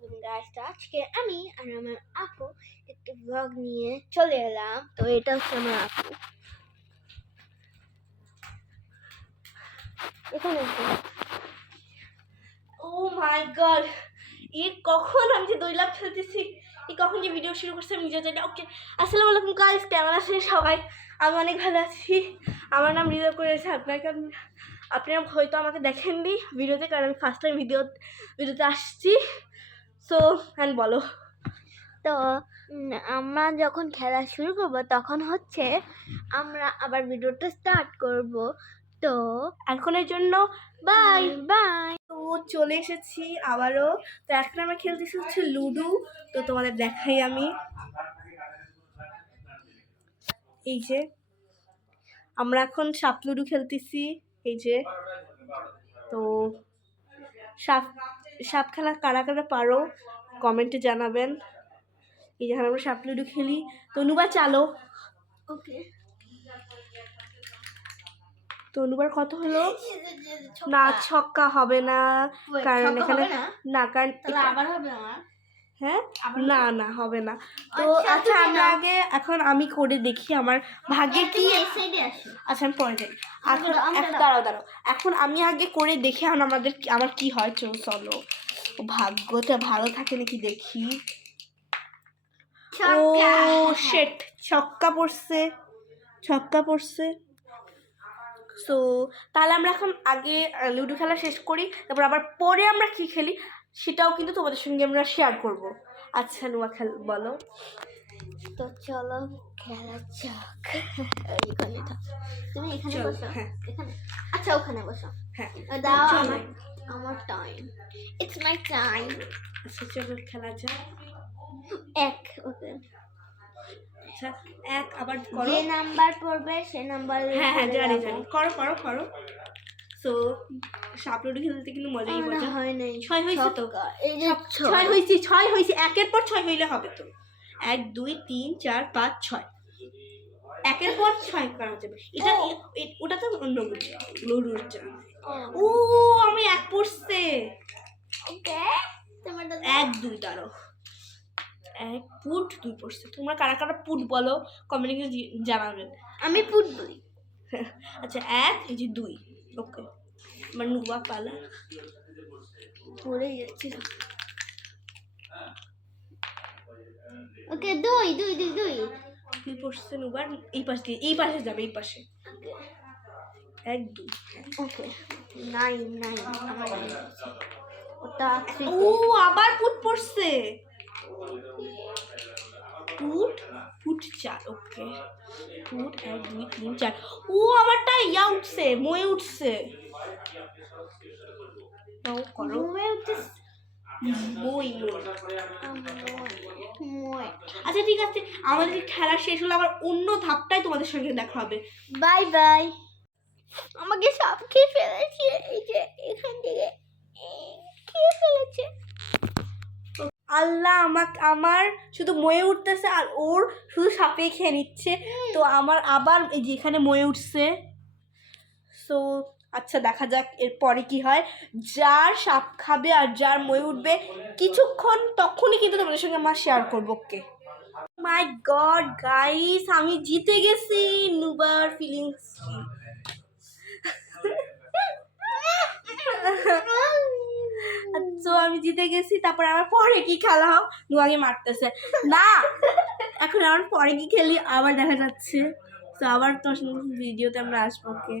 আলাইকুম গাইস। তো আজকে আমি আর আমার আপু একটা ব্লগ নিয়ে চলে এলাম। তো এটা হচ্ছে আমার আপু, এখানে। ও মাই গড, কখন আমি যে দৈলাপ খেলতেছি, কখন যে ভিডিও শুরু করছে আমি নিজে জানি। ওকে, আসসালামু আলাইকুম গাইস, কেমন আছেন সবাই? আমি অনেক ভালো আছি। আমার নাম রিজা করেছে। আপনারা হয়তো আমাকে দেখেননি ভিডিওতে, কারণ আমি ফার্স্ট টাইম ভিডিওতে আসছি। সো হ্যাঁ, বলো। তো আমরা যখন খেলা শুরু করব তখন হচ্ছে আমরা আবার ভিডিওটা স্টার্ট করব। তো এখনের জন্য বাই বাই। তো চলে এসেছি আবারও। তো এখন আমরা খেলতেছি হচ্ছে লুডো। তো তোমাদের দেখাই আমি, এই যে আমরা এখন সাপ লুডো খেলতেছি। এই যে, তো সাপ খেলা কারা কারা পারো কমেন্টে জানাবেন। এই যে আমরা সাপ লুডো খেলি। তো নুবা চালো। ওকে, তো নুবার কত হলো? না, ছক্কা হবে না, কারণ এখানে না, কারণ আবার হবে আমার। হ্যাঁ, না না হবে না। তো আচ্ছা, আমরা আগে এখন আমি করে দেখি আমার ভাগ্যে কি। আচ্ছা, আমি পরে যাই। এখন দাঁড়াও, এখন আমি আগে করে দেখি এখন আমার কি হয়। চলো, ভাগ্যটা ভালো থাকে নাকি দেখি। ও শিট, ছক্কা পড়ছে। সো তাহলে আমরা এখন আগে লুডো খেলা শেষ করি, তারপর আবার পরে আমরা কি খেলি সেটাও কিন্তু তোমাদের সঙ্গে আমরা শেয়ার করব। আচ্ছা নুয়া, বলো। তো চলো খেলা যাক। তুমি এখানে বসো। হ্যাঁ, এখানে। আচ্ছা, ওখানে বসো। হ্যাঁ, দাও আমার টাইম। It's my time. আচ্ছা চলো খেলা যাক। ওকে, আচ্ছা আবার করো। যে নাম্বার পড়বে সে নাম্বার। হ্যাঁ জানি করো। সো সাপ লুডো খেলতে কিন্তু মজাই মজা। হয় নাই, 6 হইছে তো। এই যে 6 হইছে, একের পর 6 হইলে হবে তো। 1 2 3 4 5 6, একের পর 6 করা যাবে। এটা ওটা তো অন্য লুডোর জন্য। ও আমি 1 পড়ছে। ওকে, তোমারটা 1 2 দাঁড়াও। 1 পুট 2 পড়ছে। তোমরা কারা কারা পুট বলো কমেন্টে জানাবেন। আমি পুট বলি। আচ্ছা 1, এই যে 2। ওকে, আমার নুবা পালা পড়ে যাচ্ছে। ওকে, 2 পড়ছে নুবার। এই পাশে যাবে, এই পাশে। 1 2। ওকে, 9 আমার ওটা। ও আবার পুট পড়ছে। ফুট 4। ওকে, ফুট 1 2 3 4। ও আমারটা উঠছে, মই উঠছে। নাও করো। আচ্ছা ঠিক আছে, আমাদের খেলা শেষ হলে আবার অন্য ধাপটাই তোমাদের সঙ্গে দেখা হবে। Bye bye. আমাকে সাপ খেয়ে ফেলেছে, এই যে এখান থেকে খেয়ে ফেলেছে। আল্লাহ, আমার শুধু ময়ে উঠতেছে আর ওর শুধু সাপে খেয়ে নিচ্ছে। তো আমার আবার এই যে এখানে ময়ে উঠছে। সো আচ্ছা, দেখা যাক এরপরে কি হয়। যার সাপ খাবে আর যার ময়ে উঠবে কিছুক্ষণ তখনই কিন্তু তোমাদের সঙ্গে আমার শেয়ার করবো। ওকে, মাই গড গাইস, আমি জিতে গেছি। নুবার ফিলিংস তো আমি জিতে গেছি। তারপরে আমার পরে কি খেলা হোক, নুয়াকে মারতেছে না। এখন আমার পরে কি খেলি আবার দেখা যাচ্ছে। তো আবার তোর সঙ্গে ভিডিওতে আমরা আসবো। ওকে।